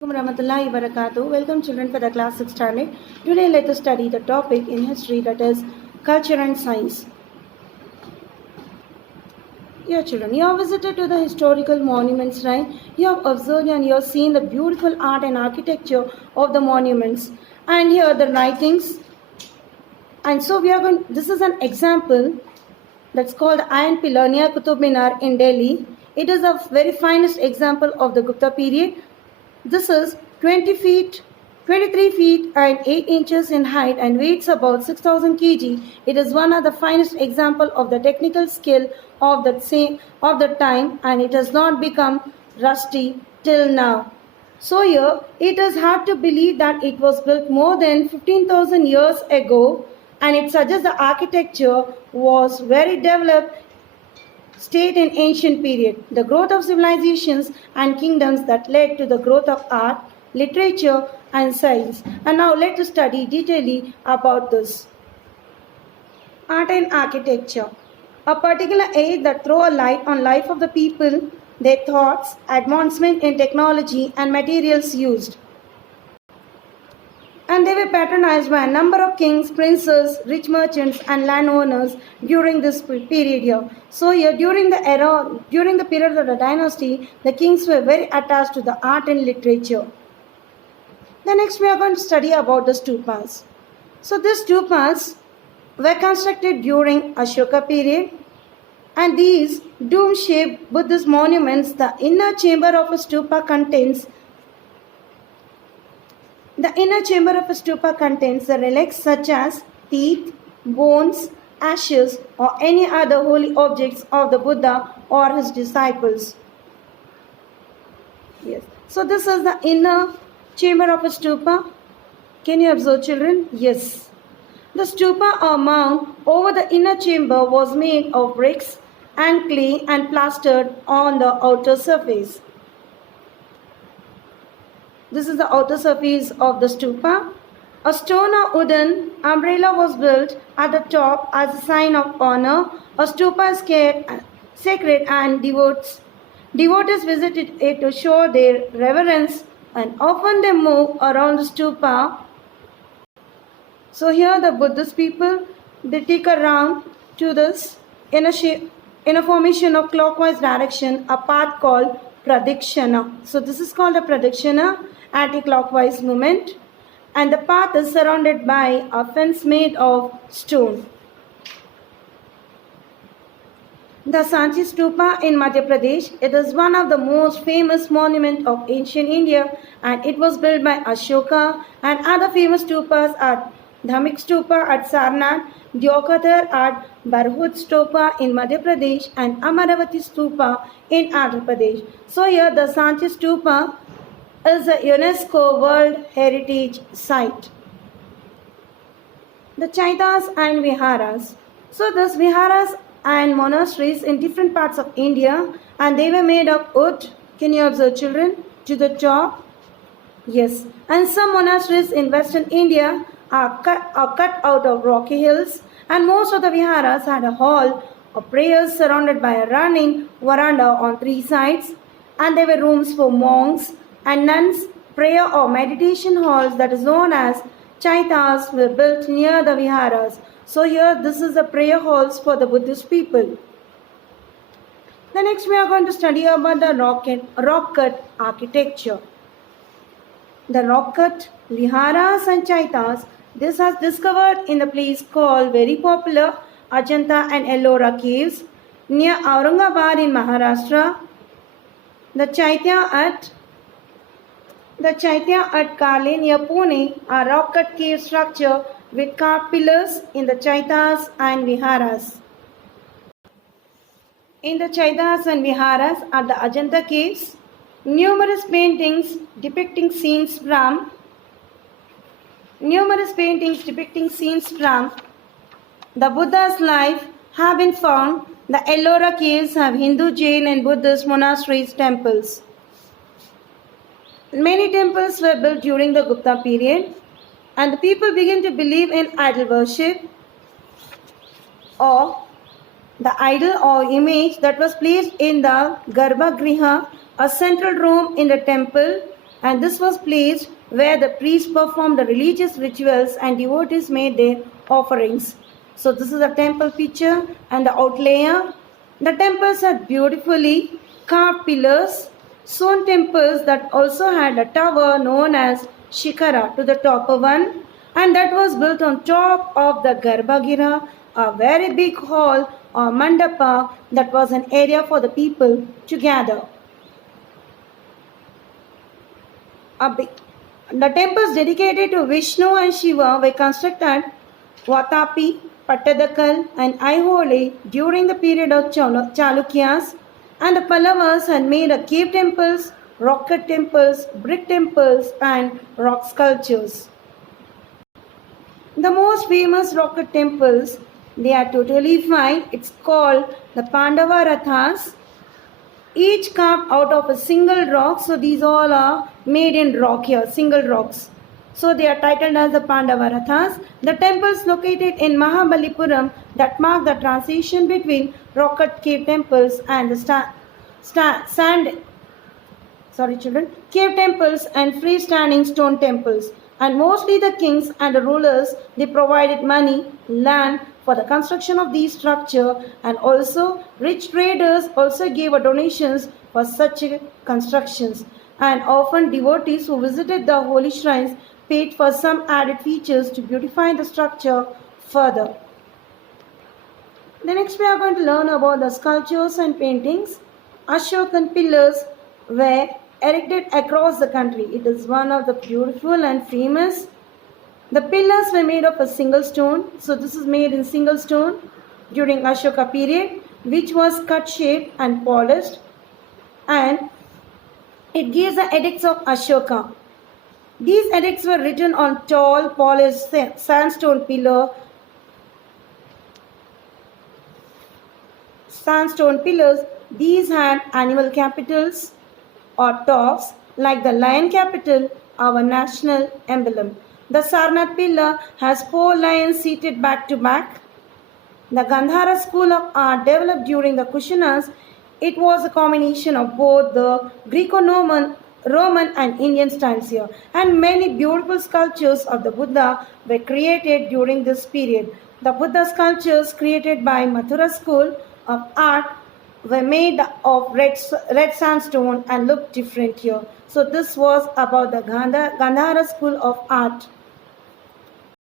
Warahmatullahi Wabarakatuh. Welcome children for the class 6 standard. Today let us study the topic in history, that is culture and science. Yeah children, you have visited to the historical monuments, right? You have observed and you have seen the beautiful art and architecture of the monuments, and here the writings. And so this is an example that's called Iron Pillar near Qutub Minar in Delhi. It is a very finest example of the Gupta period. This is 20 feet, 23 feet and 8 inches in height and weighs about 6,000 kg. It is one of the finest example of the technical skill of the time, and it has not become rusty till now. So here it is hard to believe that it was built more than 15,000 years ago, and it suggests the architecture was very developed state in ancient period, the growth of civilizations and kingdoms that led to the growth of art, literature and science. And now let us study detailedly about this. Art and architecture. A particular age that throw a light on life of the people, their thoughts, advancement in technology and materials used. And they were patronized by a number of kings, princes, rich merchants and landowners during this period here. So here during the period of the dynasty, the kings were very attached to the art and literature. The next we are going to study about the stupas. So these stupas were constructed during Ashoka period, and these dome-shaped Buddhist monuments, the inner chamber of a stupa contains the relics such as teeth, bones, ashes, or any other holy objects of the Buddha or his disciples. Yes. So this is the inner chamber of a stupa. Can you observe, children? Yes. The stupa or mound over the inner chamber was made of bricks and clay and plastered on the outer surface. This is the outer surface of the stupa. A stone or wooden umbrella was built at the top as a sign of honor. A stupa is sacred and devotees visited it to show their reverence, and often they move around the stupa. So here the Buddhist people, they take a round to this in a formation of clockwise direction, a path called pradikshana. So this is called a pradikshana, anti-clockwise movement, and the path is surrounded by a fence made of stone. The Sanchi Stupa in Madhya Pradesh, it is one of the most famous monuments of ancient India, and it was built by Ashoka. And other famous stupas are Dhamik Stupa at Sarnath, Dyokatar at Barhut Stupa in Madhya Pradesh, and Amaravati Stupa in Andhra Pradesh. So here the Sanchi Stupa is a UNESCO World Heritage Site. The Chaitas and Viharas. So these viharas and monasteries in different parts of India, and they were made of wood. Can you observe, children? To the top. Yes. And some monasteries in Western India are cut out of rocky hills, and most of the viharas had a hall of prayers surrounded by a running veranda on 3 sides, and there were rooms for monks and nuns. Prayer or meditation halls, that is known as chaitas, were built near the viharas. So here this is the prayer halls for the Buddhist people. The next we are going to study about the rock cut architecture. The rock cut viharas and chaitas, this was discovered in the place called very popular Ajanta and Ellora caves near Aurangabad in Maharashtra. The Chaitya at Kale near Pune, a rock-cut cave structure with carved pillars in the Chaitas and Viharas. In the Chaitas and Viharas at the Ajanta caves, numerous paintings depicting scenes from the Buddha's life have been found. The Ellora caves have Hindu, Jain and Buddhist monasteries, temples. Many temples were built during the Gupta period, and the people began to believe in idol worship, or the idol or image that was placed in the Garbha Griha, a central room in the temple, and this was placed where the priests performed the religious rituals and devotees made their offerings. So this is a temple picture and the outlayer. The temples had beautifully carved pillars, stone temples that also had a tower known as Shikara to the top of one, and that was built on top of the Garbhagriha, a very big hall or mandapa that was an area for the people to gather. The temples dedicated to Vishnu and Shiva were constructed Vatapi, Pattadakal and Aihole during the period of Chalukyas, and the Pallavas had made a cave temples, rock cut temples, brick temples and rock sculptures. The most famous rock cut temples, they are totally fine. It's called the Pandava Rathas, each carved out of a single rock. So these all are made in rock here, single rocks. So they are titled as the Pandava Rathas. The temples located in Mahabalipuram that mark the transition between rock-cut cave temples and the cave temples and freestanding stone temples. And mostly the kings and the rulers, they provided money, land for the construction of these structures, and also rich traders also gave donations for such constructions. And often devotees who visited the holy shrines paid for some added features to beautify the structure further. The next we are going to learn about the sculptures and paintings. Ashokan pillars were erected across the country. It is one of the beautiful and famous. The pillars were made of a single stone. So this is made in single stone during Ashoka period, which was cut shaped and polished, and it gives the edicts of Ashoka. These edicts were written on tall polished sandstone pillars. These had animal capitals or tops like the lion capital, our national emblem. The Sarnath pillar has 4 lions seated back to back. The Gandhara school of art developed during the Kushanas. It was a combination of both the Greco-Roman and Indian styles here, and many beautiful sculptures of the Buddha were created during this period. The Buddha sculptures created by Mathura school of art were made of red sandstone and look different here. So this was about the Gandhara school of art.